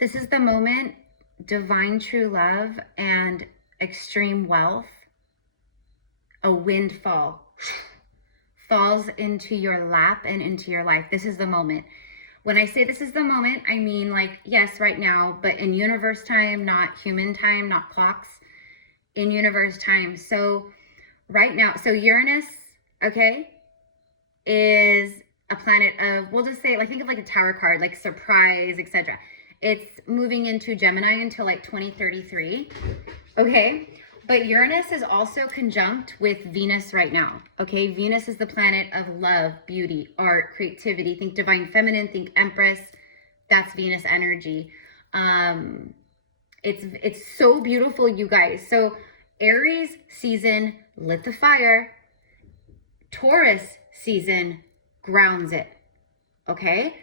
This is the moment divine true love and extreme wealth, a windfall, falls into your lap and into your life. This is the moment. When I say this is the moment, I mean like, yes, right now, but in universe time, not human time, not clocks, in universe time. So right now, so Uranus, okay, is a planet of, we'll just say, like, think of like a tower card, like surprise, etc. It's moving into Gemini until like 2033, okay? But Uranus is also conjunct with Venus right now, okay? Venus is the planet of love, beauty, art, creativity. Think divine feminine, think Empress. That's Venus energy. It's so beautiful, you guys. So Aries season lit the fire. Taurus season grounds it, okay?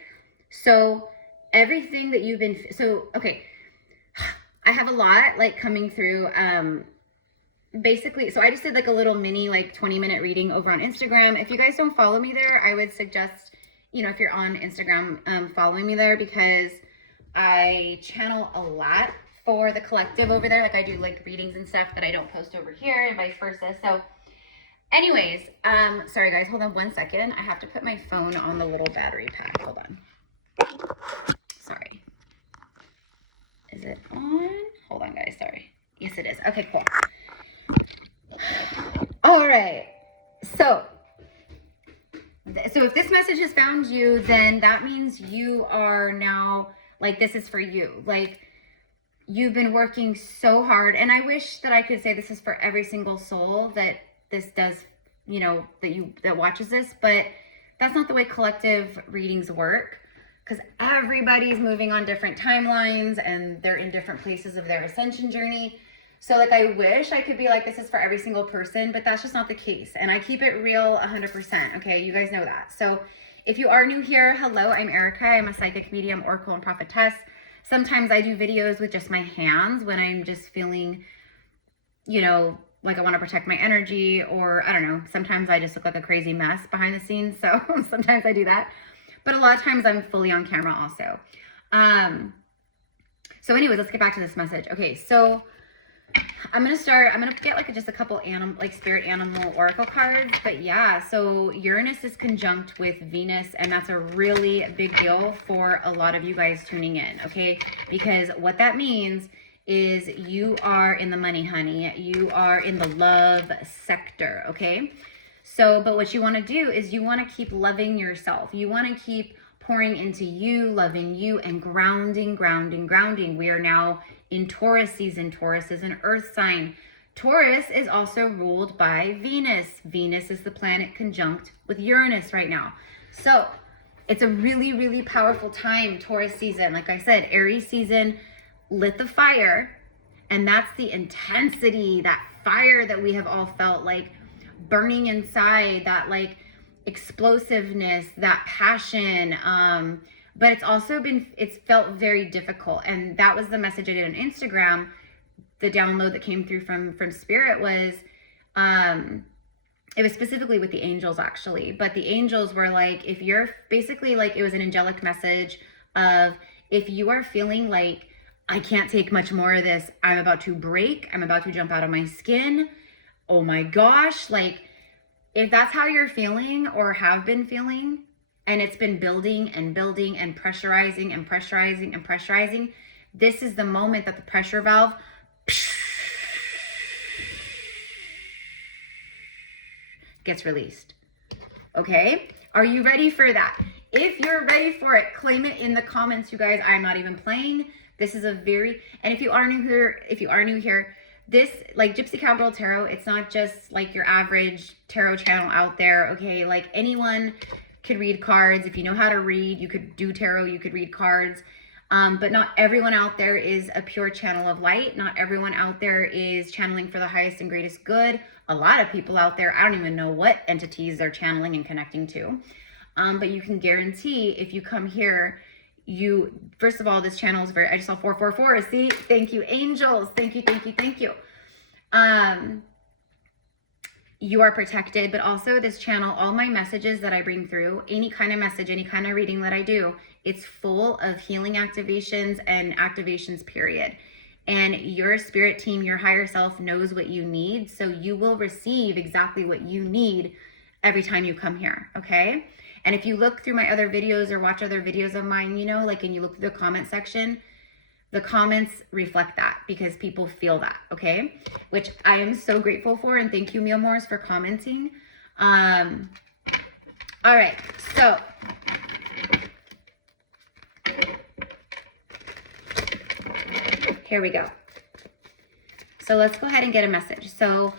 So everything that you've been, so, okay, I have a lot like coming through, basically, so I just did like a little mini like 20-minute reading over on Instagram. If you guys don't follow me there, I would suggest, you know, if you're on Instagram, following me there, because I channel a lot for the collective over there. Like I do like readings and stuff that I don't post over here and vice versa. So anyways, sorry guys, hold on 1 second. I have to put my phone on the little battery pack. Hold on. Sorry. Is it on? Hold on guys, sorry. Yes, it is. Okay, cool. All right. So if this message has found you, then that means you are now, like, this is for you. Like, you've been working so hard. And I wish that I could say this is for every single soul that this does, you know, that watches this, but that's not the way collective readings work, because everybody's moving on different timelines and they're in different places of their ascension journey. So like, I wish I could be like, this is for every single person, but that's just not the case. And I keep it real 100%. Okay. You guys know that. So if you are new here, hello, I'm Erica. I'm a psychic medium, oracle, and prophetess. Sometimes I do videos with just my hands when I'm just feeling, you know, like I want to protect my energy, or I don't know. Sometimes I just look like a crazy mess behind the scenes. So sometimes I do that, but a lot of times I'm fully on camera also. So anyways, let's get back to this message. Okay. So I'm going to get like just a couple spirit animal oracle cards, but yeah, so Uranus is conjunct with Venus, and that's a really big deal for a lot of you guys tuning in, okay? Because what that means is you are in the money, honey. You are in the love sector, okay? So, but what you want to do is you want to keep loving yourself. You want to keep pouring into you, loving you, and grounding. We are now in Taurus season. Taurus is an earth sign. Taurus is also ruled by Venus. Venus is the planet conjunct with Uranus right now. So it's a really, really powerful time, Taurus season. Like I said, Aries season lit the fire, and that's the intensity, that fire that we have all felt, like burning inside, that like explosiveness, that passion. But it's felt very difficult. And that was the message I did on Instagram. The download that came through from Spirit was, it was specifically with the angels actually, but the angels were like, if you're basically like, it was an angelic message of, if you are feeling like, I can't take much more of this, I'm about to break, I'm about to jump out of my skin, oh my gosh, like, if that's how you're feeling or have been feeling, and it's been building and building and pressurizing and pressurizing and pressurizing, this is the moment that the pressure valve gets released. Okay? Are you ready for that? If you're ready for it, claim it in the comments, you guys. I'm not even playing. This is a very, and if you are new here, this, like Gypsy Cowgirl Tarot, it's not just like your average tarot channel out there, okay? Like anyone could read cards. If you know how to read, you could do tarot, you could read cards. But not everyone out there is a pure channel of light. Not everyone out there is channeling for the highest and greatest good. A lot of people out there, I don't even know what entities they're channeling and connecting to. But you can guarantee if you come here, first of all, this channel is I just saw 444. See, thank you, angels. Thank you. You are protected, but also this channel, all my messages that I bring through, any kind of message, any kind of reading that I do, it's full of healing activations and activations, period. And your spirit team, your higher self knows what you need. So you will receive exactly what you need every time you come here, okay? And if you look through my other videos or watch other videos of mine, you know, like, and you look through the comment section, the comments reflect that because people feel that, okay? Which I am so grateful for, and thank you, Meal Moors, for commenting. All right, so here we go. So let's go ahead and get a message. So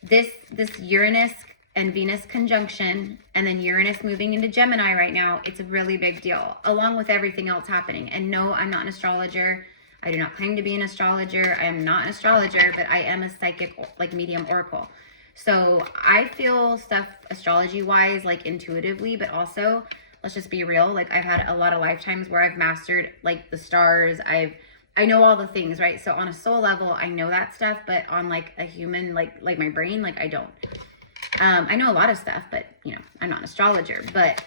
this Uranus and Venus conjunction, and then Uranus moving into Gemini right now, it's a really big deal, along with everything else happening. And no, I'm not an astrologer. I do not claim to be an astrologer. I am not an astrologer, but I am a psychic, like, medium oracle. So I feel stuff astrology-wise, like, intuitively, but also, let's just be real, like, I've had a lot of lifetimes where I've mastered, like, the stars. I know all the things, right? So on a soul level, I know that stuff, but on, like, a human, like my brain, like, I don't. I know a lot of stuff, but, you know, I'm not an astrologer. But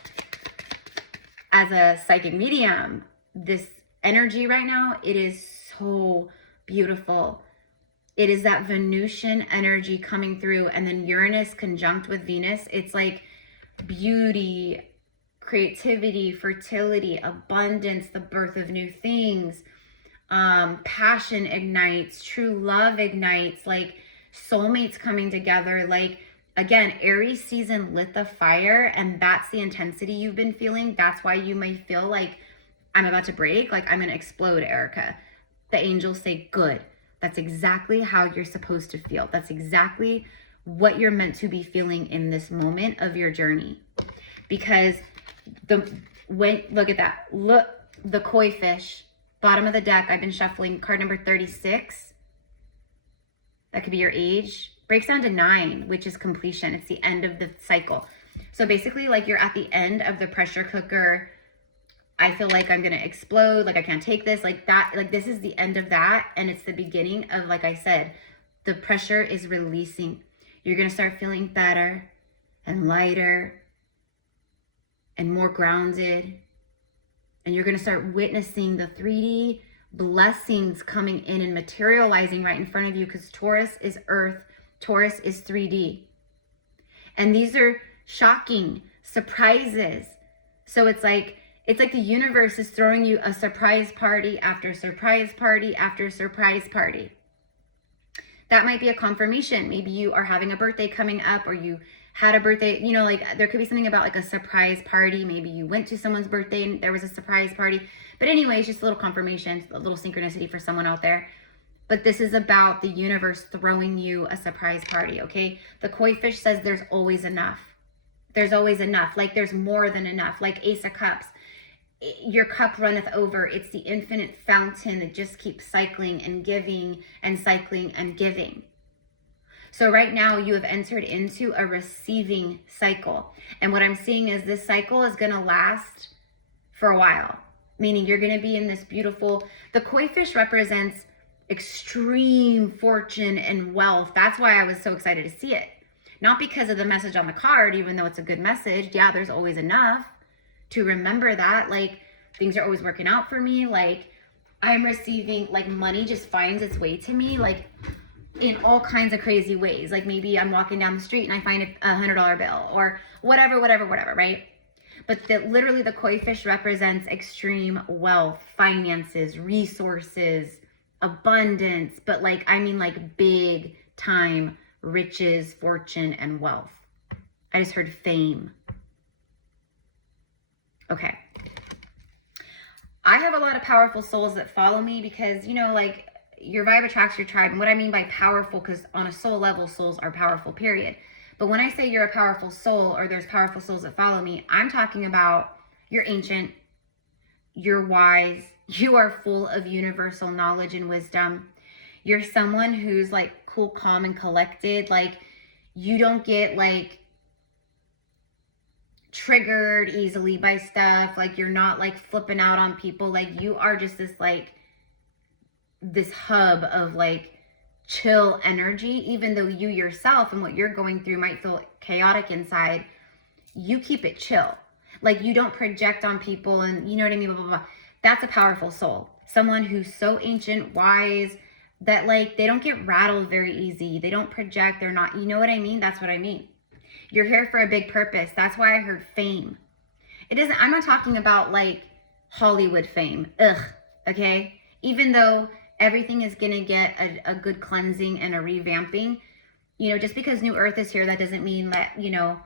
as a psychic medium, this energy right now, it is so beautiful. It is that Venusian energy coming through, and then Uranus conjunct with Venus. It's like beauty, creativity, fertility, abundance, the birth of new things. Passion ignites, true love ignites, like soulmates coming together. Like, again, Aries season lit the fire, and that's the intensity you've been feeling. That's why you may feel like, I'm about to break, like I'm gonna explode, Erica. The angels say, good. That's exactly how you're supposed to feel. That's exactly what you're meant to be feeling in this moment of your journey. Because look at that. Look, the koi fish, bottom of the deck, I've been shuffling card number 36. That could be your age. Breaks down to 9, which is completion. It's the end of the cycle. So basically, like, you're at the end of the pressure cooker. I feel like I'm going to explode. Like, I can't take this. Like that, like, this is the end of that. And it's the beginning of, like I said, the pressure is releasing. You're going to start feeling better and lighter and more grounded. And you're going to start witnessing the 3D blessings coming in and materializing right in front of you, because Taurus is Earth. Taurus is 3D. And these are shocking surprises. So it's like the universe is throwing you a surprise party after surprise party after surprise party. That might be a confirmation. Maybe you are having a birthday coming up, or you had a birthday, you know, like there could be something about like a surprise party. Maybe you went to someone's birthday and there was a surprise party. But anyway, it's just a little confirmation, a little synchronicity for someone out there. But this is about the universe throwing you a surprise party, okay? The koi fish says there's always enough. There's always enough. Like, there's more than enough. Like Ace of Cups. Your cup runneth over. It's the infinite fountain that just keeps cycling and giving and cycling and giving. So right now you have entered into a receiving cycle. And what I'm seeing is this cycle is going to last for a while. Meaning you're going to be in this beautiful, the koi fish represents extreme fortune and wealth. That's why I was so excited to see it. Not because of the message on the card, even though it's a good message. Yeah, there's always enough to remember that. Like, things are always working out for me. Like, I'm receiving, like, money just finds its way to me, like, in all kinds of crazy ways. Like, maybe I'm walking down the street and I find a $100 bill, or whatever, right? But literally the koi fish represents extreme wealth, finances, resources, abundance, but like, I mean, like, big time riches, fortune, and wealth. I just heard fame. Okay. I have a lot of powerful souls that follow me because, you know, like, your vibe attracts your tribe. And what I mean by powerful, because on a soul level, souls are powerful, period. But when I say you're a powerful soul, or there's powerful souls that follow me, I'm talking about you're ancient, you're wise, you are full of universal knowledge and wisdom. You're someone who's like cool, calm, and collected. Like, you don't get like triggered easily by stuff. Like, you're not like flipping out on people. Like, you are just this like this hub of like chill energy, even though you yourself and what you're going through might feel chaotic inside, you keep it chill. Like you don't project on people and you know what I mean, blah, blah, blah. That's a powerful soul. Someone who's so ancient, wise, that like they don't get rattled very easy. They don't project, they're not, you know what I mean? That's what I mean. You're here for a big purpose. That's why I heard fame. It isn't, I'm not talking about like Hollywood fame. Ugh, okay? Even though everything is gonna get a good cleansing and a revamping, you know, just because New Earth is here, that doesn't mean that, you know,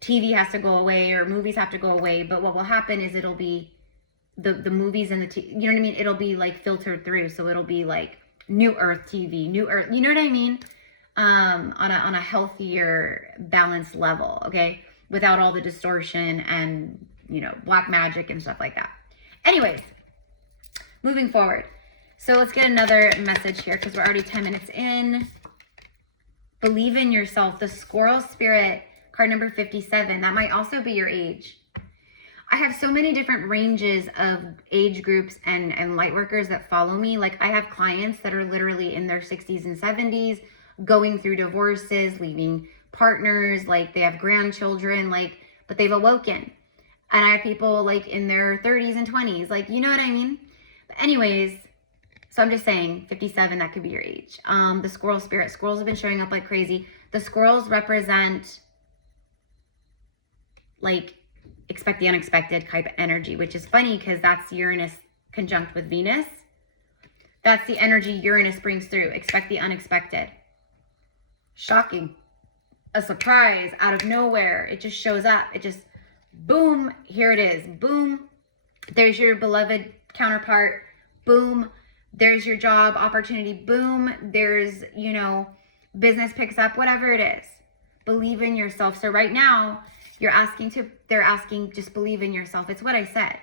TV has to go away or movies have to go away. But what will happen is it'll be the movies and the, you know what I mean? It'll be like filtered through. So it'll be like New Earth TV, New Earth, you know what I mean? On a healthier, balanced level, okay? Without all the distortion and, you know, black magic and stuff like that. Anyways, moving forward. So let's get another message here because we're already 10 minutes in. Believe in yourself. The squirrel spirit, card number 57. That might also be your age. I have so many different ranges of age groups and light workers that follow me. Like I have clients that are literally in their 60s and 70s, going through divorces, leaving partners, like they have grandchildren, like, but they've awoken. And I have people like in their 30s and 20s, like, you know what I mean? But anyways, so I'm just saying 57, that could be your age. The squirrel spirit, squirrels have been showing up like crazy. The squirrels represent like expect the unexpected type of energy, which is funny because that's Uranus conjunct with Venus. That's the energy Uranus brings through. Expect the unexpected. Shocking. A surprise out of nowhere. It just shows up. It just, boom, here it is. Boom. There's your beloved counterpart. Boom. There's your job opportunity. Boom. There's, you know, business picks up, whatever it is. Believe in yourself. So right now, they're asking, just believe in yourself. It's what I said.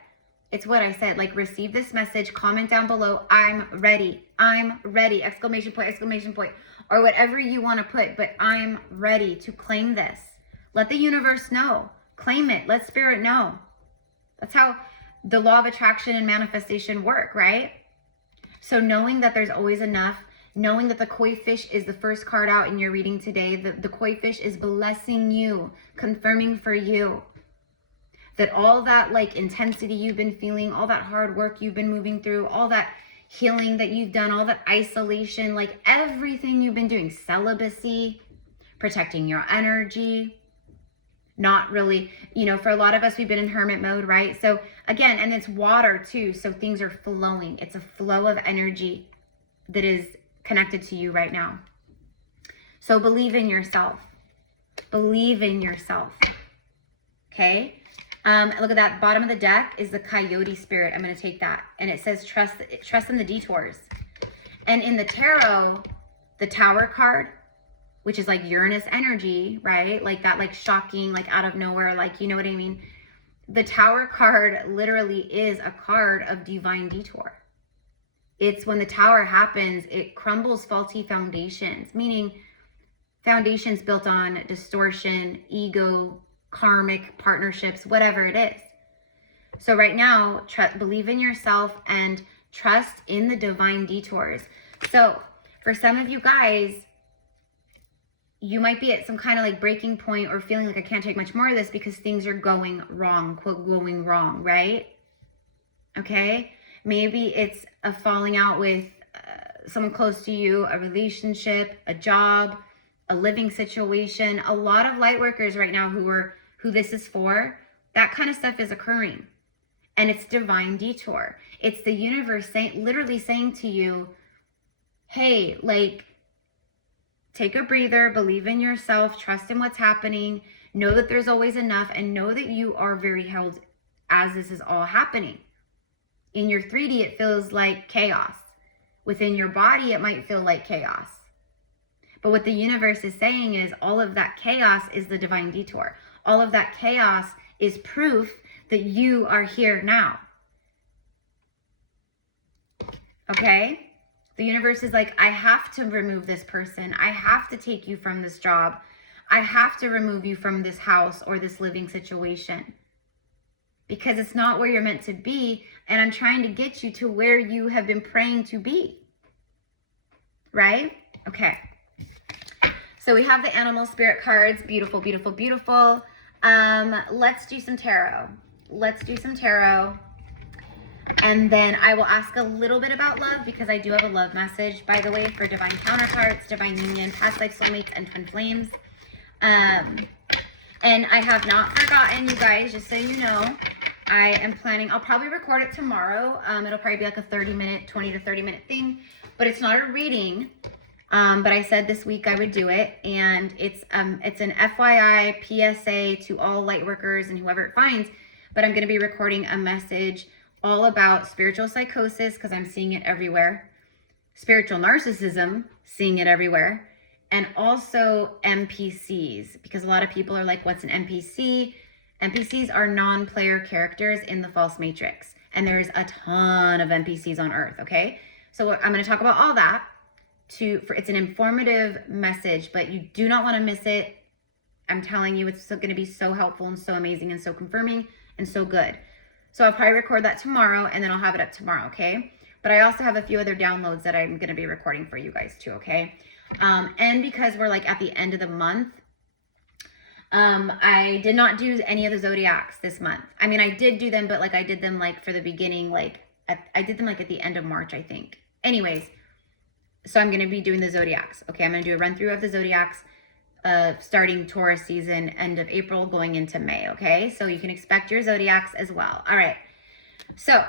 It's what I said. Like, receive this message, comment down below, I'm ready. I'm ready. Exclamation point, or whatever you want to put, but I'm ready to claim this. Let the universe know. Claim it. Let spirit know. That's how the law of attraction and manifestation work, right? So knowing that there's always enough, knowing that the koi fish is the first card out in your reading today, the koi fish is blessing you, confirming for you that all that like intensity you've been feeling, all that hard work you've been moving through, all that healing that you've done, all that isolation, like everything you've been doing, celibacy, protecting your energy, not really, you know, for a lot of us, we've been in hermit mode, right? So again, and it's water too, so things are flowing. It's a flow of energy that is connected to you right now. So believe in yourself. Believe in yourself. Okay? Look at that. Bottom of the deck is the coyote spirit. I'm going to take that. And it says trust in the detours. And in the tarot, the Tower card, which is like Uranus energy, right? Like that, like shocking, like out of nowhere, like, you know what I mean? The Tower card literally is a card of divine detour. It's when the Tower happens, it crumbles faulty foundations, meaning foundations built on distortion, ego, karmic partnerships, whatever it is. So right now, believe in yourself and trust in the divine detours. So for some of you guys, you might be at some kind of like breaking point or feeling like I can't take much more of this because things are going wrong, quote, going wrong, right? Okay. Maybe it's a falling out with someone close to you, a relationship, a job, a living situation. A lot of light workers right now who this is for, that kind of stuff is occurring. And it's divine detour. It's the universe literally saying to you, hey, like, take a breather, believe in yourself, trust in what's happening, know that there's always enough, and know that you are very held as this is all happening. In your 3D, it feels like chaos. Within your body, it might feel like chaos. But what the universe is saying is all of that chaos is the divine detour. All of that chaos is proof that you are here now. Okay? The universe is like, I have to remove this person. I have to take you from this job. I have to remove you from this house or this living situation. Because it's not where you're meant to be. And I'm trying to get you to where you have been praying to be. Right? Okay. So we have the animal spirit cards. Beautiful, beautiful, beautiful. Let's do some tarot. Let's do some tarot. And then I will ask a little bit about love, because I do have a love message, by the way, for divine counterparts, divine union, past life soulmates, and twin flames. And I have not forgotten, you guys, just so you know, I am planning, I'll probably record it tomorrow. It'll probably be like a 30-minute, 20 to 30-minute thing, but it's not a reading. But I said this week I would do it, and it's an FYI PSA to all light workers and whoever it finds, but I'm going to be recording a message all about spiritual psychosis, because I'm seeing it everywhere, spiritual narcissism, seeing it everywhere, and also NPCs, because a lot of people are like, what's an NPC? NPCs are non-player characters in the false matrix, and there's a ton of NPCs on Earth, okay? So I'm going to talk about all that. It's an informative message, but you do not want to miss it. I'm telling you, it's going to be so helpful and so amazing and so confirming and so good. So I'll probably record that tomorrow, and then I'll have it up tomorrow, okay? But I also have a few other downloads that I'm going to be recording for you guys too, okay? And because we're like at the end of the month, I did not do any of the zodiacs this month. I mean, I did do them, but like I did them like for the beginning, like I did them like at the end of March, I think. Anyways, so I'm going to be doing the zodiacs, okay? I'm going to do a run through of the zodiacs, starting Taurus season, end of April, going into May, okay? So you can expect your zodiacs as well. All right. So,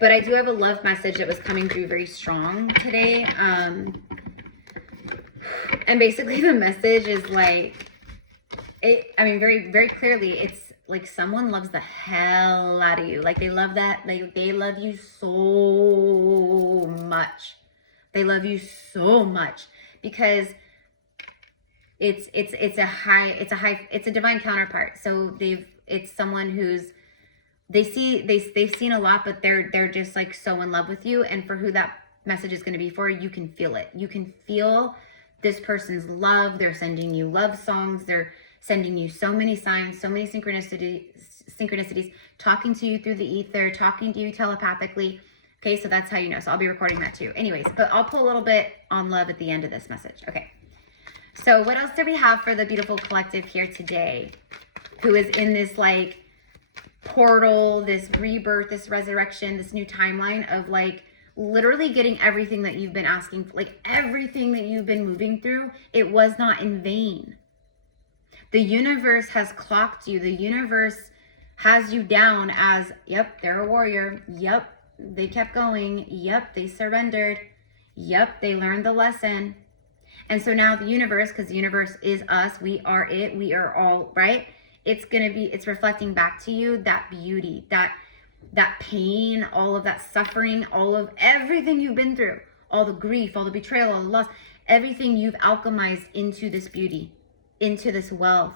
but I do have a love message that was coming through very strong today. And basically the message is like, very, very clearly, it's like someone loves the hell out of you. Like they love that. Like they love you so much. They love you so much because it's a divine counterpart. So it's someone who's, they've seen a lot, but they're just like so in love with you. And for who that message is going to be for, you can feel it. You can feel this person's love. They're sending you love songs. They're sending you so many signs, so many synchronicities, talking to you through the ether, talking to you telepathically. Okay, so that's how you know. So I'll be recording that too. Anyways, but I'll pull a little bit on love at the end of this message. Okay. So what else do we have for the beautiful collective here today, who is in this like portal, this rebirth, this resurrection, this new timeline of like literally getting everything that you've been asking for, like everything that you've been moving through, it was not in vain. The universe has clocked you. The universe has you down as, yep, they're a warrior. Yep, they kept going. Yep, they surrendered. Yep, they learned the lesson. And so now the universe, because the universe is us, we are it, we are all, right? It's reflecting back to you that beauty, that pain, all of that suffering, all of everything you've been through, all the grief, all the betrayal, all the loss, everything you've alchemized into this beauty, into this wealth.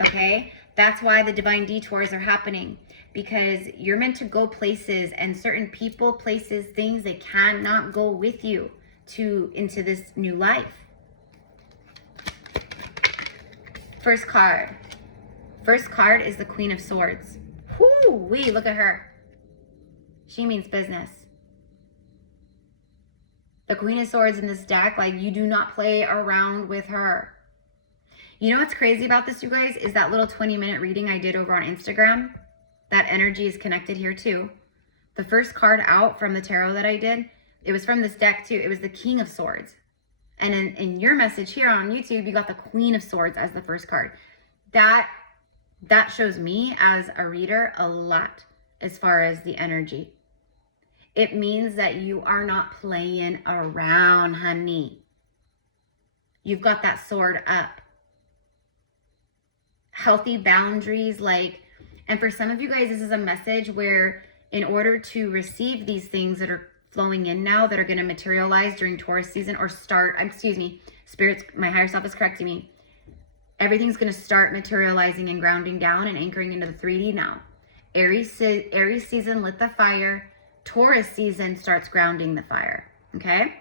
Okay? That's why the divine detours are happening, because you're meant to go places, and certain people, places, things, they cannot go with you into this new life. First card is the Queen of Swords. Whoo-wee, look at her. She means business. The Queen of Swords in this deck, like you do not play around with her. You know what's crazy about this, you guys, is that little 20-minute reading I did over on Instagram. That energy is connected here too. The first card out from the tarot that I did, it was from this deck too. It was the King of Swords. And in your message here on YouTube, you got the Queen of Swords as the first card. That shows me as a reader a lot as far as the energy. It means that you are not playing around, honey. You've got that sword up. Healthy boundaries, like, and for some of you guys, this is a message where in order to receive these things that are flowing in now, that are going to materialize during Taurus season or spirits, my higher self is correcting me. Everything's going to start materializing and grounding down and anchoring into the 3D now. Aries season lit the fire. Taurus season starts grounding the fire. Okay?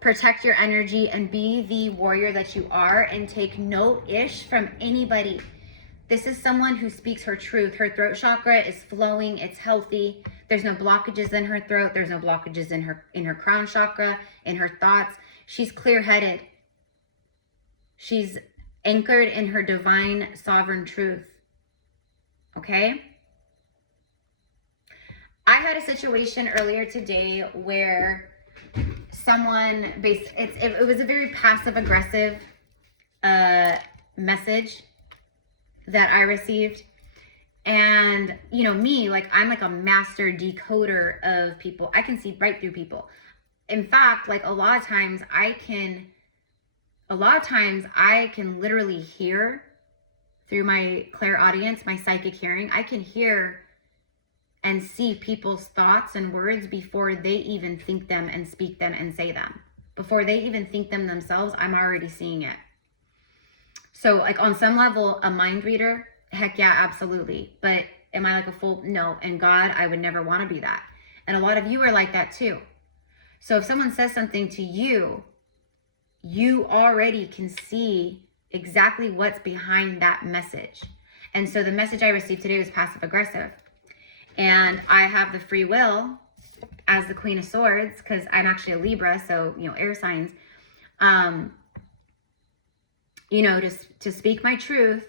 Protect your energy and be the warrior that you are, and take no ish from anybody. This is someone who speaks her truth. Her throat chakra is flowing. It's healthy. There's no blockages in her throat. There's no blockages in her crown chakra, in her thoughts. She's clear-headed. She's anchored in her divine sovereign truth. Okay? I had a situation earlier today where someone, it was a very passive-aggressive message that I received. And, you know, me, like, I'm like a master decoder of people. I can see right through people. In fact, like, a lot of times I can literally hear through my clairaudience, my psychic hearing. I can hear and see people's thoughts and words before they even think them and speak them and say them. Before they even think them themselves, I'm already seeing it. So, like, on some level, a mind reader, heck yeah, absolutely. But am I like a full? No. And God, I would never want to be that. And a lot of you are like that too. So if someone says something to you, you already can see exactly what's behind that message. And so the message I received today was passive aggressive. And I have the free will as the Queen of Swords, because I'm actually a Libra, so, you know, air signs. You know, to speak my truth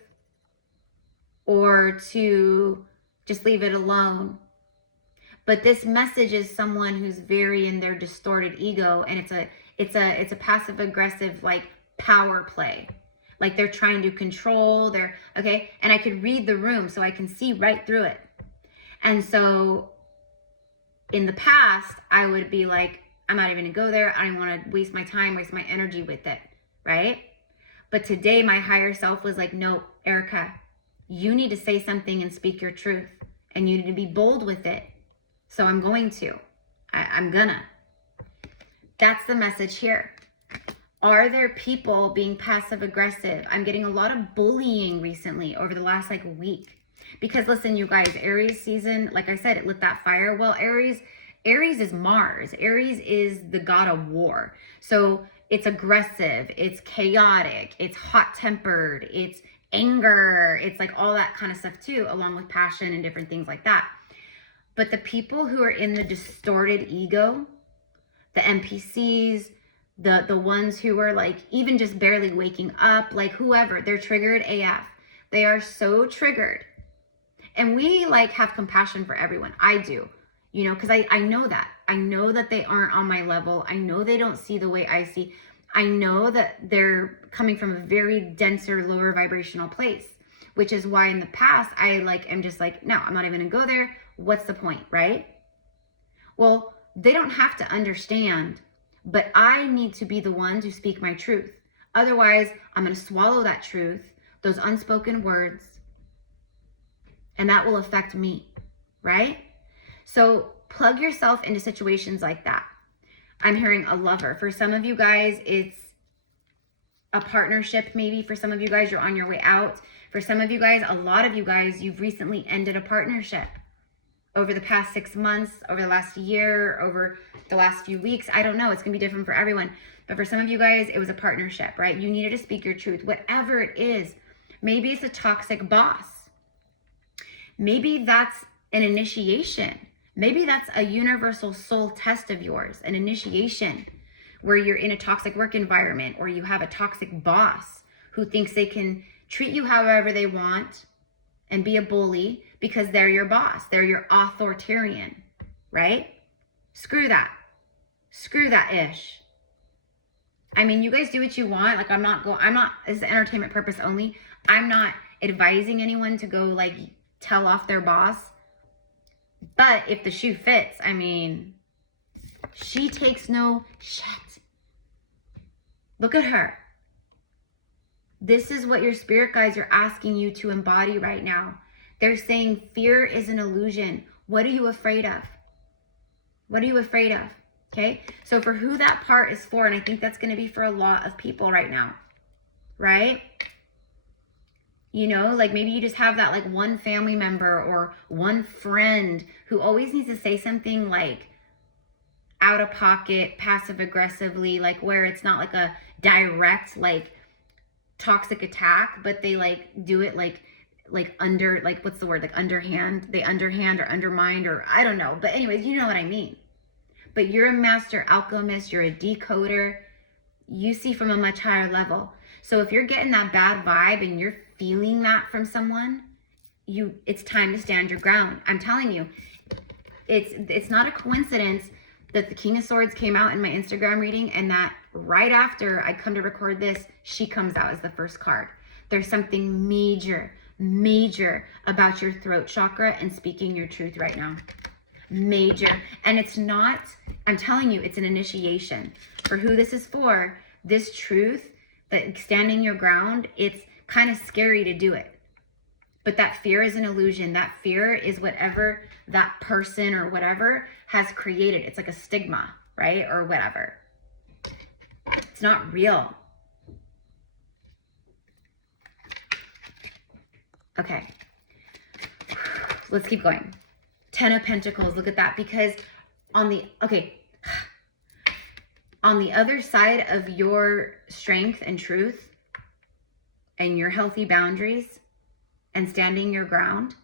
or to just leave it alone. But this message is someone who's very in their distorted ego, and it's a passive aggressive, like, power play. Like, they're trying to control okay? And I could read the room, so I can see right through it. And so in the past, I would be like, I'm not even gonna go there. I don't want to waste my time, waste my energy with it, right? But today, my higher self was like, no, Erica, you need to say something and speak your truth. And you need to be bold with it. So I'm going to. I'm gonna. That's the message here. Are there people being passive aggressive? I'm getting a lot of bullying recently over the last like week. Because listen, you guys, Aries season, like I said, it lit that fire. Well, Aries is Mars. Aries is the god of war. So it's aggressive, it's chaotic, it's hot-tempered, it's anger, it's like all that kind of stuff too, along with passion and different things like that. But the people who are in the distorted ego, the NPCs, the ones who are like even just barely waking up, like whoever, they're triggered AF. They are so triggered. And we like have compassion for everyone. I do, you know, because I know that. I know that they aren't on my level. I know they don't see the way I see. I know that they're coming from a very denser, lower vibrational place, which is why in the past I like am just like, no, I'm not even gonna go there. What's the point, right? Well, they don't have to understand, but I need to be the one to speak my truth. Otherwise, I'm gonna swallow that truth, those unspoken words, and that will affect me, right? So plug yourself into situations like that. I'm hearing a lover. For some of you guys, it's a partnership maybe. For some of you guys, you're on your way out. For some of you guys, a lot of you guys, you've recently ended a partnership over the past 6 months, over the last year, over the last few weeks. I don't know. It's going to be different for everyone. But for some of you guys, it was a partnership, right? You needed to speak your truth, whatever it is. Maybe it's a toxic boss. Maybe that's an initiation. Maybe that's a universal soul test of yours, an initiation where you're in a toxic work environment or you have a toxic boss who thinks they can treat you however they want and be a bully because they're your boss. They're your authoritarian, right? Screw that. Screw that ish. I mean, you guys do what you want. Like, this is entertainment purpose only. I'm not advising anyone to go like tell off their boss. But if the shoe fits, I mean, she takes no shit. Look at her. This is what your spirit guides are asking you to embody right now. They're saying fear is an illusion. What are you afraid of? What are you afraid of? Okay? So for who that part is for, and I think that's going to be for a lot of people right now, right? You know, like maybe you just have that like one family member or one friend who always needs to say something like out of pocket, passive aggressively, like where it's not like a direct like toxic attack, but they like do it like like what's the word? Like underhand, they underhand or undermined, or I don't know. But anyways, you know what I mean. But you're a master alchemist, you're a decoder. You see from a much higher level. So if you're getting that bad vibe and you're feeling that from someone, it's time to stand your ground. I'm telling you, it's not a coincidence that the King of Swords came out in my Instagram reading, and that right after I come to record this, she comes out as the first card. There's something major about your throat chakra and speaking your truth right now. Major. And it's not, I'm telling you, it's an initiation. For who this is for, this truth, that standing your ground, it's kind of scary to do it. But that fear is an illusion. That fear is whatever that person or whatever has created. It's like a stigma, right? Or whatever. It's not real. Okay. Let's keep going. 10 of Pentacles. Look at that. Because on the other side of your strength and truth and your healthy boundaries and standing your ground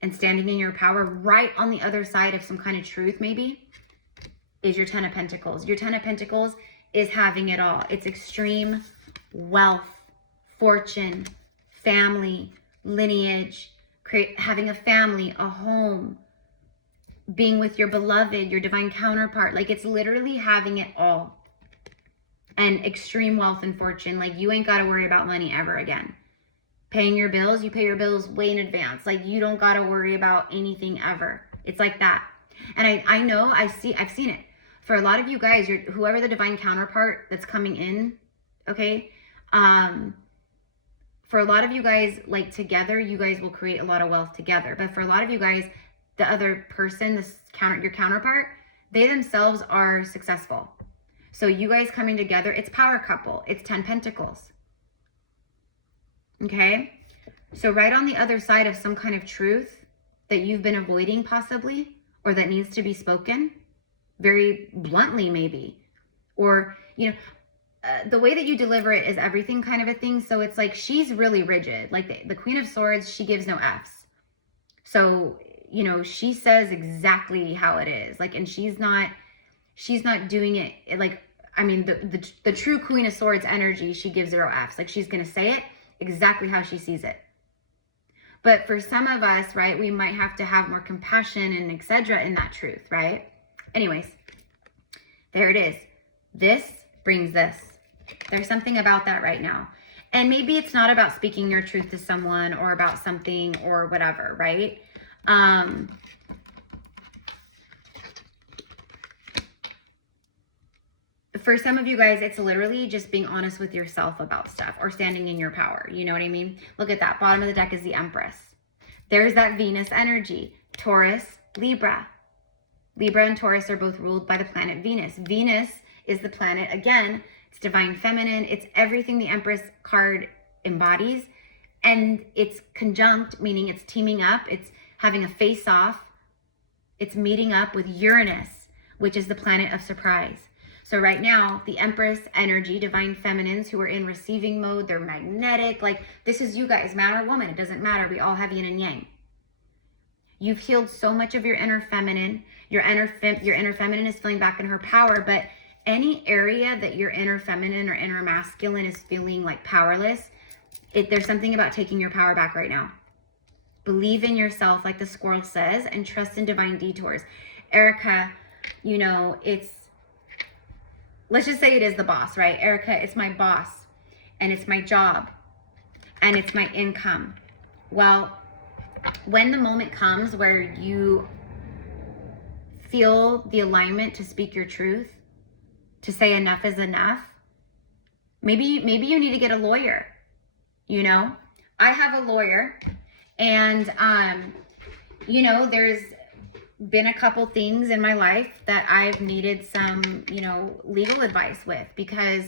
and standing in your power, right on the other side of some kind of truth maybe, is your 10 of Pentacles. Your 10 of Pentacles is having it all. It's extreme wealth, fortune, family, lineage, having a family, a home, being with your beloved, your divine counterpart. Like, it's literally having it all. And extreme wealth and fortune. Like, you ain't got to worry about money ever again. Paying your bills, you pay your bills way in advance. Like, you don't got to worry about anything ever. It's like that. And I know, I've seen it. For a lot of you guys, whoever the divine counterpart that's coming in, okay? For a lot of you guys, like, together, you guys will create a lot of wealth together. But for a lot of you guys, the other person, your counterpart, they themselves are successful. So you guys coming together, it's power couple. It's 10 Pentacles. Okay? So right on the other side of some kind of truth that you've been avoiding possibly, or that needs to be spoken, very bluntly maybe. Or, you know, the way that you deliver it is everything kind of a thing. So it's like, she's really rigid. Like the Queen of Swords, she gives no Fs. So, you know, she says exactly how it is. Like, and she's not doing it like, I mean, the true Queen of Swords energy, she gives 0 Fs. Like, she's going to say it exactly how she sees it. But for some of us, right, we might have to have more compassion and etc. in that truth, right? Anyways, there it is. This brings this. There's something about that right now. And maybe it's not about speaking your truth to someone or about something or whatever, right? For some of you guys, it's literally just being honest with yourself about stuff or standing in your power. You know what I mean? Look at that. Bottom of the deck is the Empress. There's that Venus energy. Taurus, Libra. Libra and Taurus are both ruled by the planet Venus. Venus is the planet, again, it's divine feminine. It's everything the Empress card embodies. And it's conjunct, meaning it's teaming up. It's having a face-off. It's meeting up with Uranus, which is the planet of surprise. So right now, the Empress energy, divine feminines who are in receiving mode, they're magnetic. Like, this is you guys, man or woman. It doesn't matter. We all have yin and yang. You've healed so much of your inner feminine. Your inner feminine is feeling back in her power, but any area that your inner feminine or inner masculine is feeling like powerless, there's something about taking your power back right now. Believe in yourself, like the squirrel says, and trust in divine detours. Erica, you know, let's just say it is the boss, right? Erica, it's my boss, and it's my job, and it's my income. Well, when the moment comes where you feel the alignment to speak your truth, to say enough is enough, maybe you need to get a lawyer. You know, I have a lawyer, and you know, there's been a couple things in my life that I've needed some, you know, legal advice with, because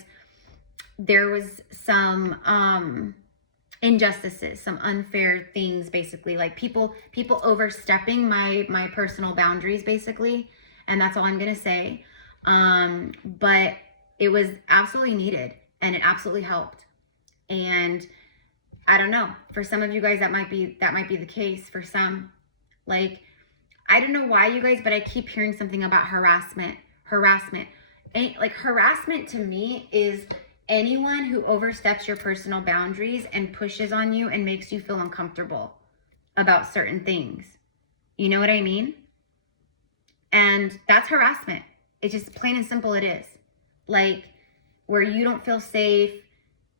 there was some injustices, some unfair things, basically, like people overstepping my personal boundaries, basically. And that's all I'm gonna say. But it was absolutely needed, and it absolutely helped. And I don't know. For some of you guys, that might be the case. For some, like, I don't know why, you guys, but I keep hearing something about harassment. Like, harassment to me is anyone who oversteps your personal boundaries and pushes on you and makes you feel uncomfortable about certain things. You know what I mean? And that's harassment. It's just plain and simple, it is. Like, where you don't feel safe,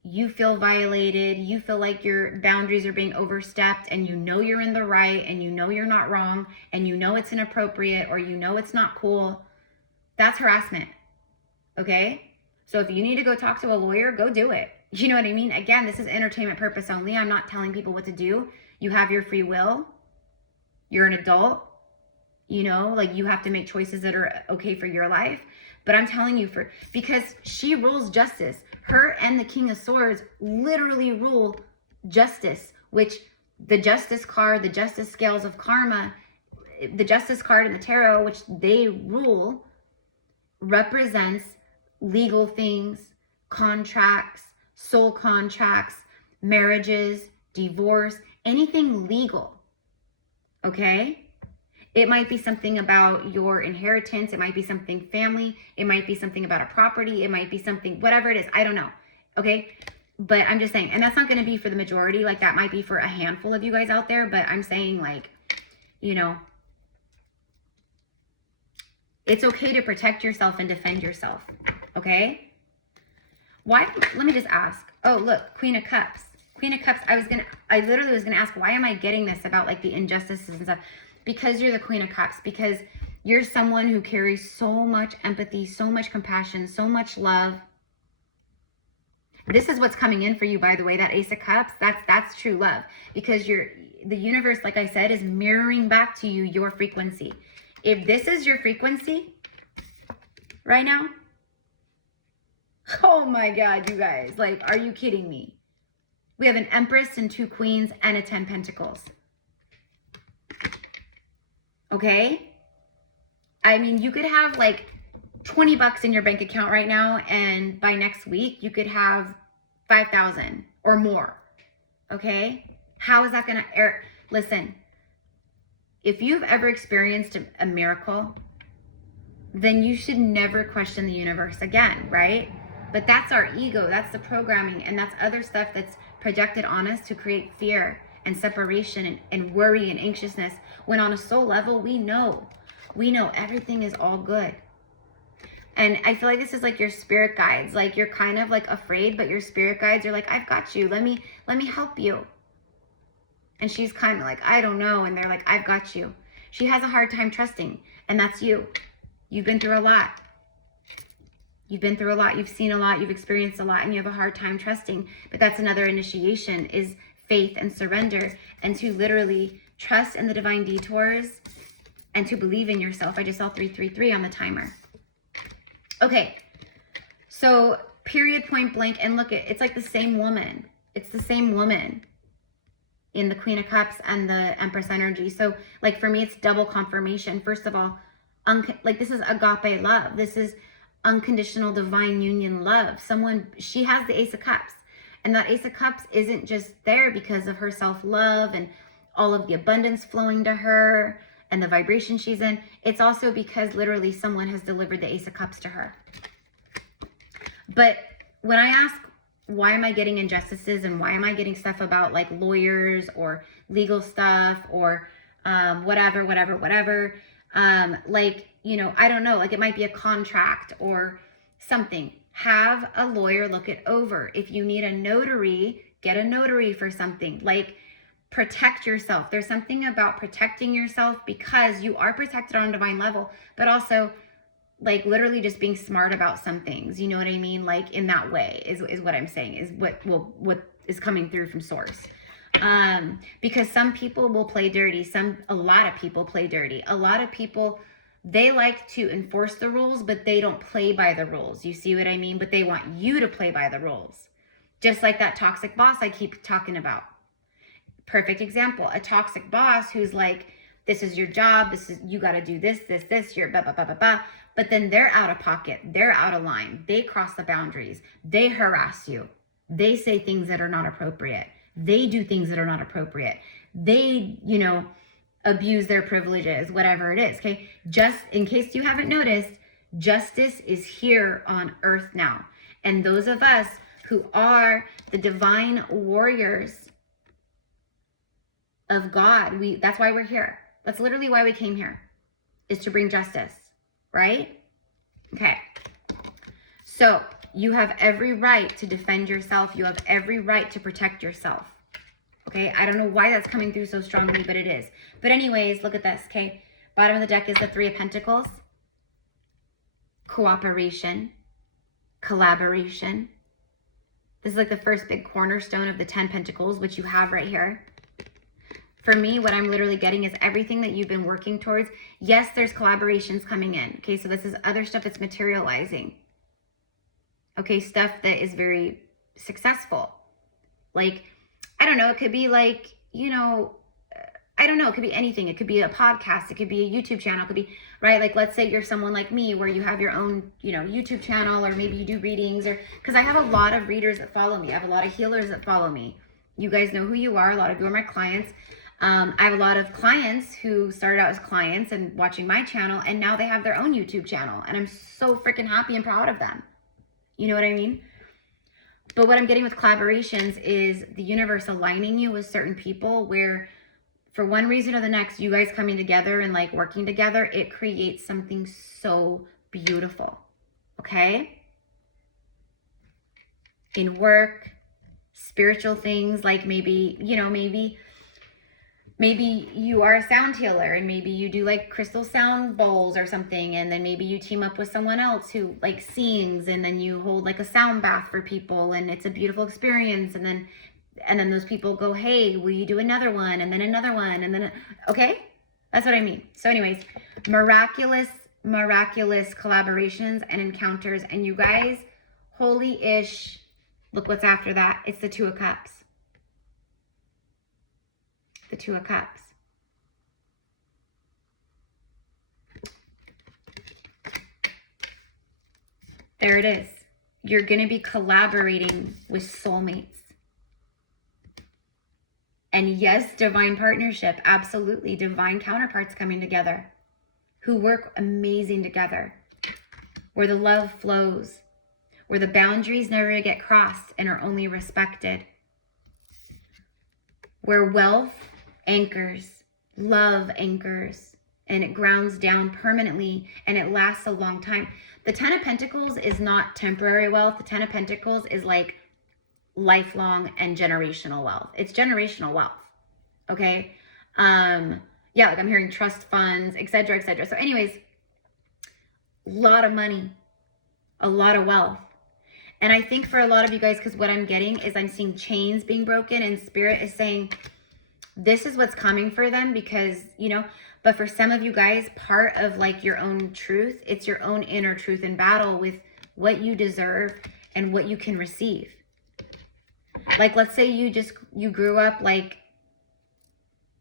you feel violated, you feel like your boundaries are being overstepped, and you know you're in the right, and you know you're not wrong, and you know it's inappropriate, or you know it's not cool. That's harassment. Okay? So if you need to go talk to a lawyer, go do it. You know what I mean? Again, this is entertainment purpose only. I'm not telling people what to do. You have your free will. You're an adult. You know, like, you have to make choices that are okay for your life. But I'm telling you, because she rules justice. Her and the King of Swords literally rule justice, which the justice card, the justice scales of karma, the justice card in the tarot, which they rule, represents legal things, contracts, soul contracts, marriages, divorce, anything legal. Okay? It might be something about your inheritance. It might be something family. It might be something about a property. It might be something, whatever it is. I don't know. Okay? But I'm just saying, and that's not going to be for the majority. Like, that might be for a handful of you guys out there. But I'm saying, like, you know, it's okay to protect yourself and defend yourself. Okay? Why? Let me just ask. Oh, look, Queen of Cups. Queen of Cups. I literally was going to ask, why am I getting this about, like, the injustices and stuff? Because you're the Queen of Cups, because you're someone who carries so much empathy, so much compassion, so much love. This is what's coming in for you, by the way, that Ace of Cups. That's true love, because the universe, like I said, is mirroring back to you your frequency. If this is your frequency right now, oh my God, you guys, like, are you kidding me? We have an Empress and 2 Queens and a 10 Pentacles. Okay? I mean, you could have like $20 in your bank account right now, and by next week, you could have 5,000 or more. Okay? How is that going to listen, if you've ever experienced a miracle, then you should never question the universe again, right? But that's our ego, that's the programming, and that's other stuff that's projected on us to create fear and separation and worry and anxiousness, when on a soul level, we know everything is all good. And I feel like this is like your spirit guides. Like, you're kind of like afraid, but your spirit guides are like, I've got you. Let me help you. And she's kind of like, I don't know. And they're like, I've got you. She has a hard time trusting. And that's you. You've been through a lot. You've been through a lot. You've seen a lot. You've experienced a lot. And you have a hard time trusting. But that's another initiation, is faith and surrender. And to literally trust in the divine detours and to believe in yourself. I just saw 333 on the timer. Okay. So period, point blank. And look, it's like the same woman. It's the same woman in the Queen of Cups and the Empress energy. So like, for me, it's double confirmation. First of all, like, this is agape love. This is unconditional divine union love. She has the Ace of Cups, and that Ace of Cups isn't just there because of her self-love and all of the abundance flowing to her and the vibration she's in. It's also because literally someone has delivered the Ace of Cups to her. But when I ask, why am I getting injustices, and why am I getting stuff about like lawyers or legal stuff or whatever, like, you know, I don't know, like, it might be a contract or something. Have a lawyer look it over. If you need a notary, get a notary for something. Like, protect yourself. There's something about protecting yourself, because you are protected on a divine level, but also like literally just being smart about some things. You know what I mean? Like, in that way is what I'm saying, is what is coming through from source. Because some people will play dirty. A lot of people play dirty. A lot of people, they like to enforce the rules, but they don't play by the rules. You see what I mean? But they want you to play by the rules. Just like that toxic boss I keep talking about. Perfect example. A toxic boss who's like, this is your job. You got to do this, you're blah, blah, blah, blah, blah. But then they're out of pocket. They're out of line. They cross the boundaries. They harass you. They say things that are not appropriate. They do things that are not appropriate. They, you know, abuse their privileges, whatever it is, okay? Just in case you haven't noticed, justice is here on earth now. And those of us who are the divine warriors of God, that's why we're here. That's literally why we came here, is to bring justice, right? Okay. So you have every right to defend yourself. You have every right to protect yourself. Okay, I don't know why that's coming through so strongly, but it is. But anyways, look at this, okay? Bottom of the deck is the Three of Pentacles. Cooperation. Collaboration. This is like the first big cornerstone of the 10 Pentacles, which you have right here. For me, what I'm literally getting is everything that you've been working towards. Yes, there's collaborations coming in. Okay, so this is other stuff that's materializing. Okay, stuff that is very successful. Like, I don't know, it could be like, you know, I don't know, it could be anything. It could be a podcast, it could be a YouTube channel, it could be, right? Like, let's say you're someone like me where you have your own, you know, YouTube channel, or maybe you do readings, or, because I have a lot of readers that follow me. I have a lot of healers that follow me. You guys know who you are. A lot of you are my clients. I have a lot of clients who started out as clients and watching my channel, and now they have their own YouTube channel. And I'm so freaking happy and proud of them. You know what I mean? But what I'm getting with collaborations is the universe aligning you with certain people where, for one reason or the next, you guys coming together and like working together, it creates something so beautiful. Okay? In work, spiritual things, like maybe, you know, maybe you are a sound healer and maybe you do like crystal sound bowls or something, and then maybe you team up with someone else who like sings, and then you hold like a sound bath for people, and it's a beautiful experience, and then those people go, hey, will you do another one, and then another one, and then, okay? That's what I mean. So anyways, miraculous collaborations and encounters. And you guys, holy-ish, look what's after that. It's the Two of Cups. The Two of Cups. There it is. You're going to be collaborating with soulmates. And yes, divine partnership. Absolutely. Divine counterparts coming together who work amazing together. Where the love flows. Where the boundaries never get crossed and are only respected. Where wealth anchors, love anchors, and it grounds down permanently, and it lasts a long time. The Ten of Pentacles is not temporary wealth. The Ten of Pentacles is like lifelong and generational wealth. It's generational wealth. Okay? Yeah, like I'm hearing trust funds, etc., etc. So anyways, a lot of money, a lot of wealth. And I think for a lot of you guys, because what I'm getting is I'm seeing chains being broken, and Spirit is saying, this is what's coming for them, because, you know, but for some of you guys, part of like your own truth, it's your own inner truth in battle with what you deserve and what you can receive. Like, let's say you grew up like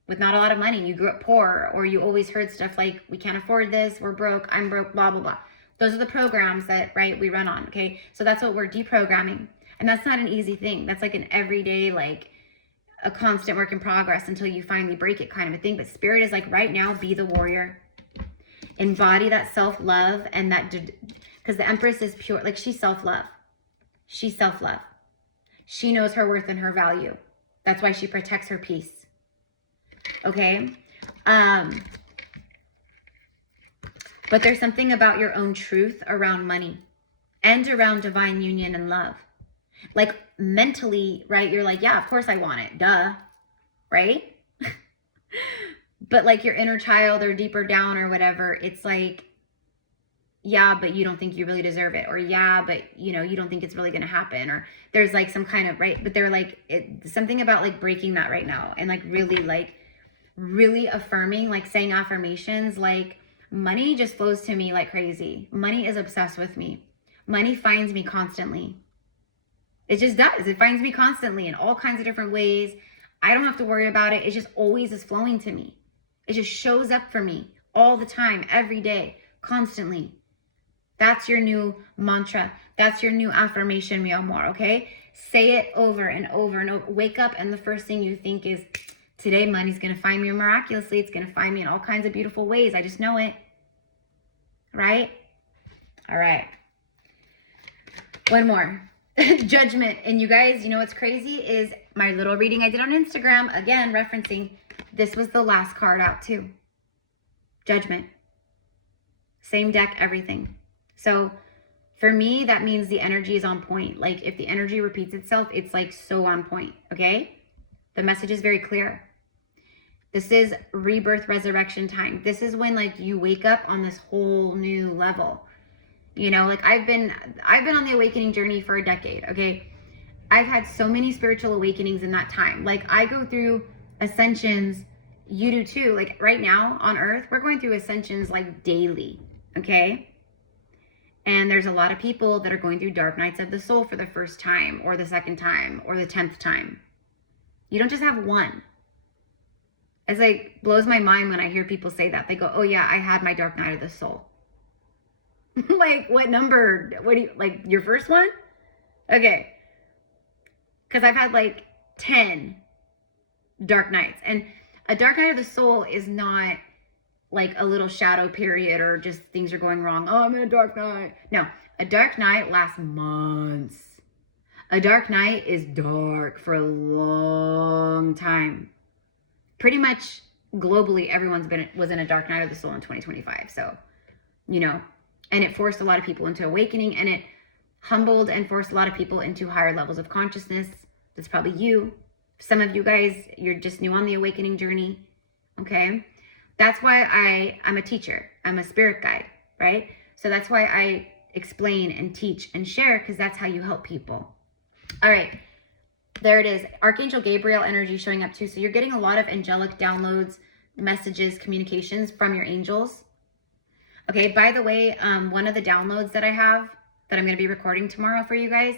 with not a lot of money. You grew up poor, or you always heard stuff like, we can't afford this, we're broke, I'm broke, blah, blah, blah. Those are the programs that, right, we run on, okay? So that's what we're deprogramming. And that's not an easy thing. That's like an everyday, like, a constant work in progress until you finally break it kind of a thing. But Spirit is like, right now, be the warrior. Embody that self-love, and that, because the Empress is pure, like, she's self-love. She's self-love. She knows her worth and her value. That's why she protects her peace. Okay? But there's something about your own truth around money and around divine union and love. Like, mentally, right, you're like, yeah, of course I want it, duh, right? But like your inner child or deeper down or whatever, it's like, yeah, but you don't think you really deserve it, or yeah, but you know, you don't think it's really going to happen, or there's like some kind of, right, but they're like, something about like breaking that right now, and like really affirming, like saying affirmations, like, money just flows to me like crazy. Money is obsessed with me. Money finds me constantly. It just does. It finds me constantly in all kinds of different ways. I don't have to worry about it. It just always is flowing to me. It just shows up for me all the time, every day, constantly. That's your new mantra. That's your new affirmation, mi amor, okay? Say it over and over and over. Wake up and the first thing you think is, today money's going to find me miraculously. It's going to find me in all kinds of beautiful ways. I just know it. Right? All right. One more. Judgment. And you guys, you know what's crazy is my little reading I did on Instagram, again, referencing, this was the last card out too. Judgment. Same deck, everything. So for me, that means the energy is on point. Like if the energy repeats itself, it's like so on point, okay? The message is very clear. This is rebirth, resurrection time. This is when like you wake up on this whole new level. You know, like I've been on the awakening journey for a decade, okay? I've had so many spiritual awakenings in that time. Like I go through ascensions, you do too. Like right now on Earth, we're going through ascensions like daily, okay? And there's a lot of people that are going through dark nights of the soul for the first time or the second time or the 10th time. You don't just have one. It's like blows my mind when I hear people say that. They go, oh yeah, I had my dark night of the soul. Like what number? What do you, like your first one? Okay. Because I've had like 10 dark nights. And a dark night of the soul is not like a little shadow period or just things are going wrong. Oh, I'm in a dark night. No, a dark night lasts months. A dark night is dark for a long time. Pretty much globally, everyone's was in a dark night of the soul in 2025. So, you know, and it forced a lot of people into awakening, and it humbled and forced a lot of people into higher levels of consciousness. That's probably you. Some of you guys, you're just new on the awakening journey. Okay. That's why I'm a teacher. I'm a spirit guide, right? So that's why I explain and teach and share, because that's how you help people. All right. There it is. Archangel Gabriel energy showing up too. So you're getting a lot of angelic downloads, messages, communications from your angels. Okay. By the way, one of the downloads that I have that I'm going to be recording tomorrow for you guys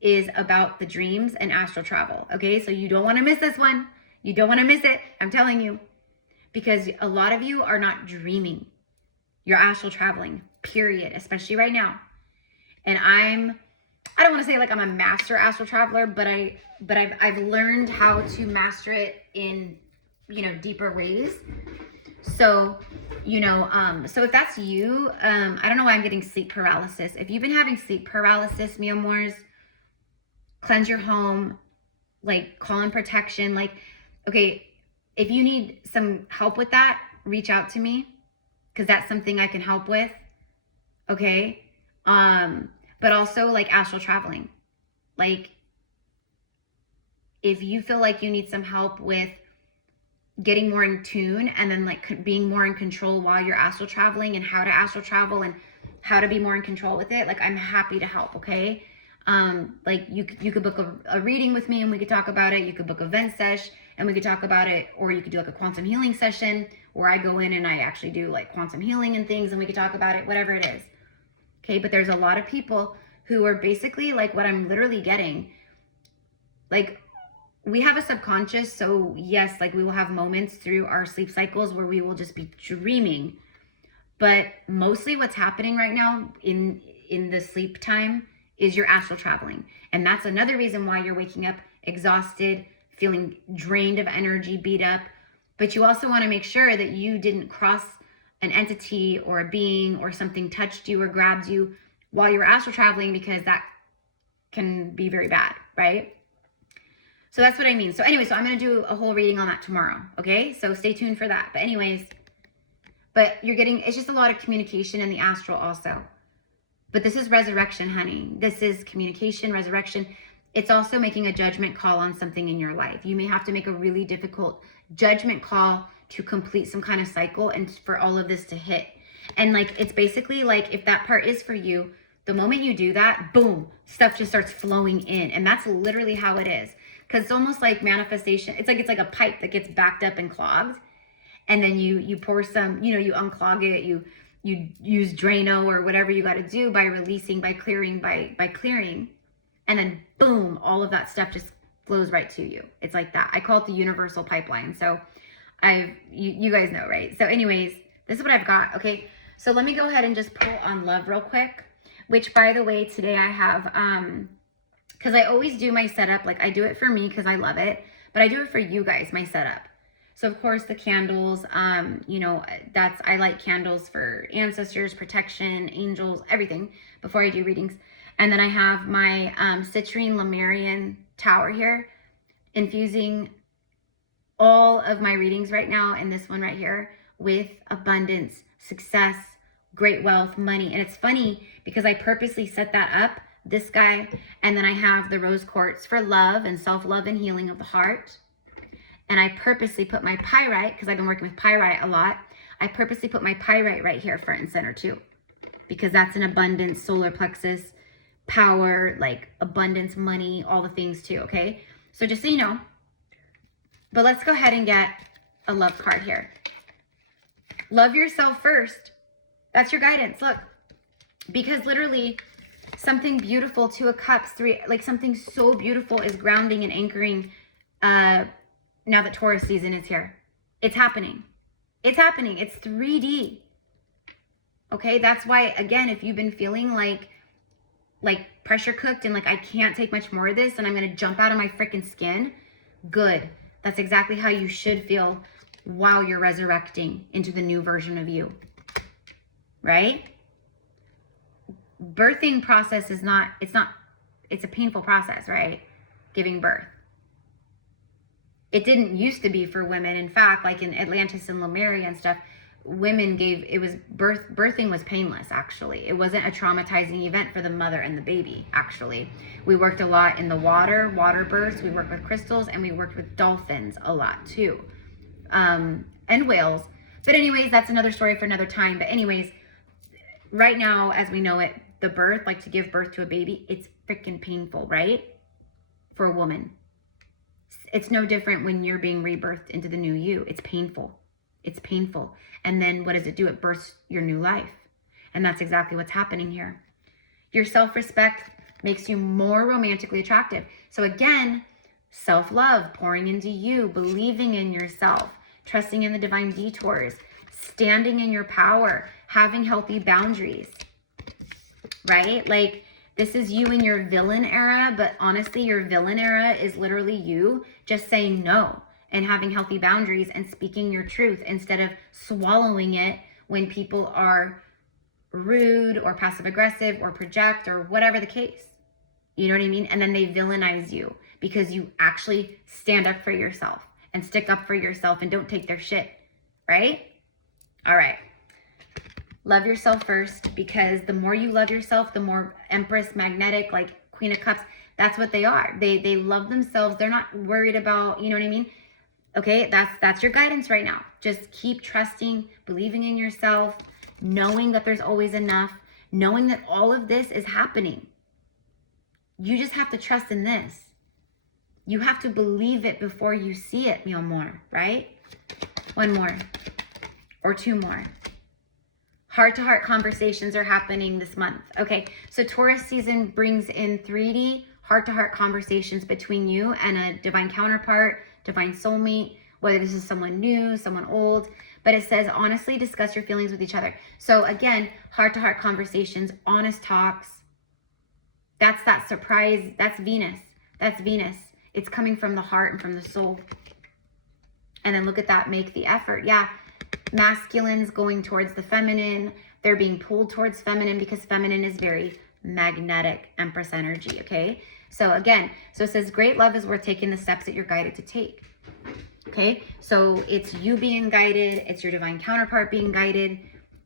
is about the dreams and astral travel. Okay. So you don't want to miss this one. You don't want to miss it. I'm telling you, because a lot of you are not dreaming. You're astral traveling, period, especially right now. And I don't want to say like I'm a master astral traveler, but I've learned how to master it in, you know, deeper ways. So, you know, so if that's you, I don't know why I'm getting sleep paralysis. If you've been having sleep paralysis, mi amors, cleanse your home, like call in protection. Like, okay, if you need some help with that, reach out to me, because that's something I can help with. Okay. But also like astral traveling. Like if you feel like you need some help with getting more in tune and then like being more in control while you're astral traveling, and how to astral travel and how to be more in control with it, like I'm happy to help. Okay. Like you could book a reading with me and we could talk about it. You could book a vent sesh and we could talk about it, or you could do like a quantum healing session where I go in and I actually do like quantum healing and things and we could talk about it, whatever it is. Okay. But there's a lot of people who are basically like what I'm literally getting. Like we have a subconscious. So yes, like we will have moments through our sleep cycles where we will just be dreaming, but mostly what's happening right now in the sleep time is you're astral traveling. And that's another reason why you're waking up exhausted, feeling drained of energy, beat up. But you also want to make sure that you didn't cross an entity or a being or something touched you or grabbed you while you were astral traveling, because that can be very bad, right? So that's what I mean. So anyway, so I'm going to do a whole reading on that tomorrow. Okay. So stay tuned for that. But anyways, but you're getting, it's just a lot of communication in the astral also. But this is resurrection, honey. This is communication, resurrection. It's also making a judgment call on something in your life. You may have to make a really difficult judgment call to complete some kind of cycle and for all of this to hit. And like, it's basically like if that part is for you, the moment you do that, boom, stuff just starts flowing in. And that's literally how it is. Because it's almost like manifestation. It's like a pipe that gets backed up and clogged. And then you pour some, you know, you unclog it, you use Drano or whatever you got to do by releasing, by clearing, by clearing. And then boom, all of that stuff just flows right to you. It's like that. I call it the universal pipeline. So you guys know, right? So anyways, this is what I've got. Okay. So let me go ahead and just pull on love real quick, which by the way, today I have because I always do my setup, like I do it for me because I love it, but I do it for you guys, my setup. So of course the candles, you know, I light candles for ancestors, protection, angels, everything before I do readings. And then I have my citrine Lemurian tower here, infusing all of my readings right now, and this one right here, with abundance, success, great wealth, money. And it's funny because I purposely set that up, this guy, and then I have the rose quartz for love and self-love and healing of the heart. And I purposely put my pyrite, because I've been working with pyrite a lot, I purposely put my pyrite right here front and center too, because that's an abundance, solar plexus, power, like abundance, money, all the things too, okay? So just so you know. But let's go ahead and get a love card here. Love yourself first. That's your guidance. Look, because literally something beautiful, 2 of Cups, 3, like something so beautiful is grounding and anchoring now that Taurus season is here. It's happening. It's happening. It's 3D. Okay, that's why, again, if you've been feeling like pressure cooked and like I can't take much more of this and I'm going to jump out of my freaking skin, good. That's exactly how you should feel while you're resurrecting into the new version of you. Right? Birthing process is not, it's a painful process, right? Giving birth. It didn't used to be for women. In fact, like in Atlantis and Lemuria and stuff, women birthing was painless, actually. It wasn't a traumatizing event for the mother and the baby, actually. We worked a lot in the water births. We worked with crystals, and we worked with dolphins a lot too. And whales. But anyways, that's another story for another time. But anyways, right now, as we know it, the birth, like to give birth to a baby, it's freaking painful, right? For a woman. It's no different when you're being rebirthed into the new you. It's painful. It's painful. And then what does it do? It births your new life. And that's exactly what's happening here. Your self-respect makes you more romantically attractive. So again, self-love, pouring into you, believing in yourself, trusting in the divine detours, standing in your power, having healthy boundaries, right? Like, this is you in your villain era, but honestly, your villain era is literally you just saying no and having healthy boundaries and speaking your truth instead of swallowing it when people are rude or passive aggressive or project or whatever the case. You know what I mean? And then they villainize you because you actually stand up for yourself and stick up for yourself and don't take their shit, right? All right. Love yourself first, because the more you love yourself, the more Empress, magnetic, like Queen of Cups, that's what they are. They love themselves. They're not worried about, you know what I mean? Okay, that's your guidance right now. Just keep trusting, believing in yourself, knowing that there's always enough, knowing that all of this is happening. You just have to trust in this. You have to believe it before you see it, mi amor, right? One more or 2 more. Heart-to-heart conversations are happening this month. Okay, so Taurus season brings in 3D heart-to-heart conversations between you and a divine counterpart, divine soulmate, whether this is someone new, someone old. But it says, honestly, discuss your feelings with each other. So again, heart-to-heart conversations, honest talks. That's that surprise. That's Venus. That's Venus. It's coming from the heart and from the soul. And then look at that, make the effort. Yeah. Masculines going towards the feminine. They're being pulled towards feminine because feminine is very magnetic, Empress energy, okay? So again, so it says, great love is worth taking the steps that you're guided to take, okay? So it's you being guided. It's your divine counterpart being guided.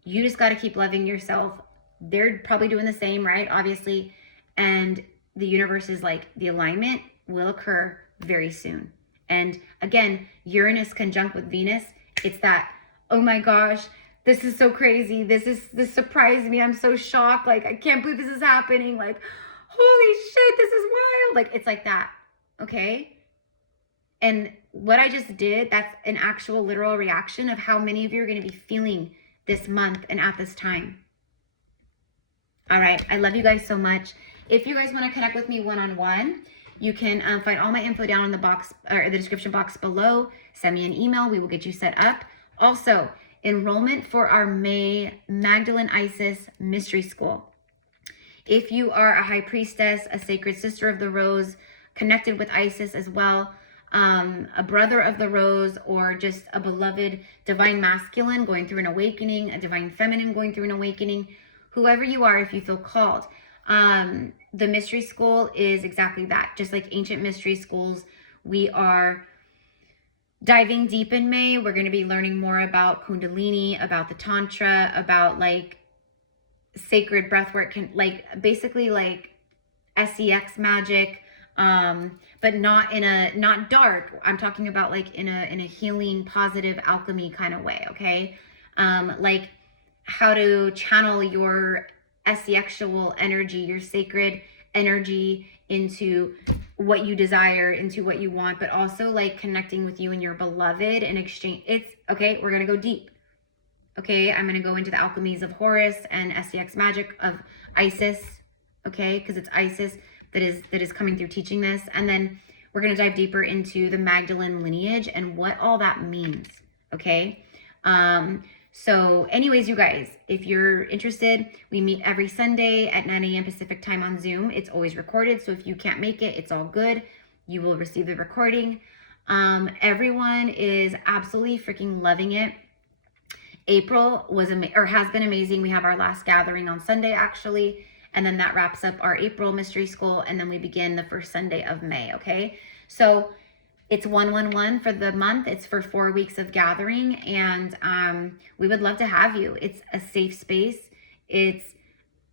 You just got to keep loving yourself. They're probably doing the same, right? Obviously. And the universe is like, the alignment will occur very soon. And again, Uranus conjunct with Venus, it's that, oh my gosh, this is so crazy. This surprised me. I'm so shocked. Like, I can't believe this is happening. Like, holy shit, this is wild. Like, it's like that. Okay. And what I just did, that's an actual literal reaction of how many of you are going to be feeling this month and at this time. All right. I love you guys so much. If you guys want to connect with me one-on-one, you can find all my info down in the box or the description box below. Send me an email. We will get you set up. Also, enrollment for our May Magdalene Isis Mystery School. If you are a high priestess, a sacred sister of the rose, connected with Isis as well, a brother of the rose, or just a beloved divine masculine going through an awakening, a divine feminine going through an awakening, whoever you are, if you feel called. The mystery school is exactly that. Just like ancient mystery schools, we are diving deep in May. We're going to be learning more about Kundalini, about the Tantra, about like sacred breathwork, basically like SEX magic, but not dark. I'm talking about like in a healing, positive alchemy kind of way. Okay. Like how to channel your sexual energy, your sacred energy into what you desire, into what you want, but also like connecting with you and your beloved in exchange. It's okay. We're going to go deep. Okay. I'm going to go into the alchemies of Horus and SEX magic of Isis. Okay. Cause it's Isis that is coming through teaching this. And then we're going to dive deeper into the Magdalene lineage and what all that means. Okay. So anyways, you guys, if you're interested, we meet every Sunday at 9 a.m. Pacific time on Zoom. It's always recorded. So if you can't make it, it's all good. You will receive the recording. Everyone is absolutely freaking loving it. April has been amazing. We have our last gathering on Sunday, actually. And then that wraps up our April mystery school. And then we begin the first Sunday of May. Okay. So it's 111 for the month. It's for 4 weeks of gathering. And we would love to have you. It's a safe space. It's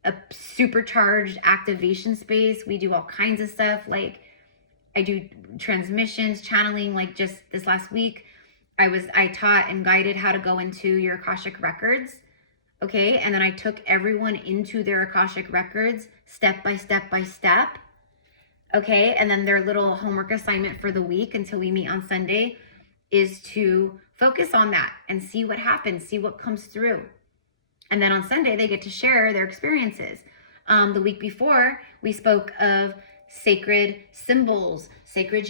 a supercharged activation space. We do all kinds of stuff. Like I do transmissions, channeling. Like just this last week, I taught and guided how to go into your Akashic records. Okay. And then I took everyone into their Akashic records step by step by step. Okay. And then their little homework assignment for the week until we meet on Sunday is to focus on that and see what happens, see what comes through. And then on Sunday, they get to share their experiences. The week before, we spoke of sacred symbols, sacred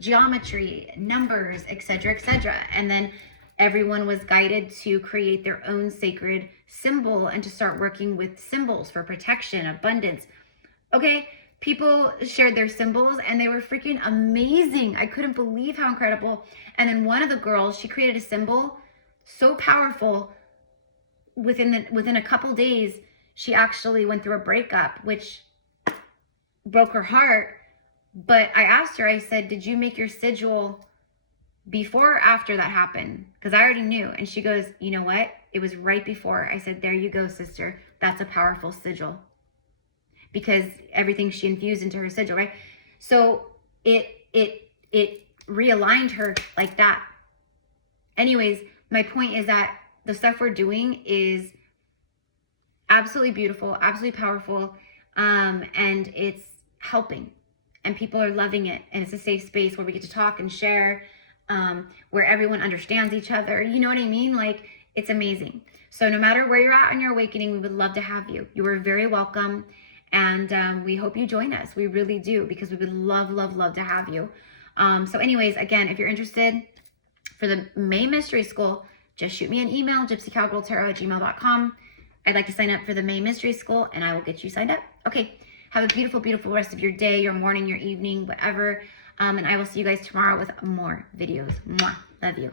geometry, numbers, etc., etc. And then everyone was guided to create their own sacred symbol and to start working with symbols for protection, abundance. Okay. People shared their symbols and they were freaking amazing. I couldn't believe how incredible. And then one of the girls, she created a symbol so powerful. Within a couple days, she actually went through a breakup, which broke her heart. But I asked her, I said, did you make your sigil before or after that happened? Because I already knew. And she goes, you know what? It was right before. I said, there you go, sister. That's a powerful sigil. Because everything she infused into her sigil, right? So it realigned her like that. Anyways, my point is that the stuff we're doing is absolutely beautiful, absolutely powerful, and it's helping, and people are loving it, and it's a safe space where we get to talk and share, where everyone understands each other. You know what I mean? Like, it's amazing. So no matter where you're at on your awakening, we would love to have you. You are very welcome. And we hope you join us. We really do, because we would love, love, love to have you. So anyways, again, if you're interested for the May Mystery School, just shoot me an email, gypsycowgirltarot@gmail.com. I'd like to sign up for the May Mystery School, and I will get you signed up. Okay, have a beautiful, beautiful rest of your day, your morning, your evening, whatever. And I will see you guys tomorrow with more videos. Mwah. Love you.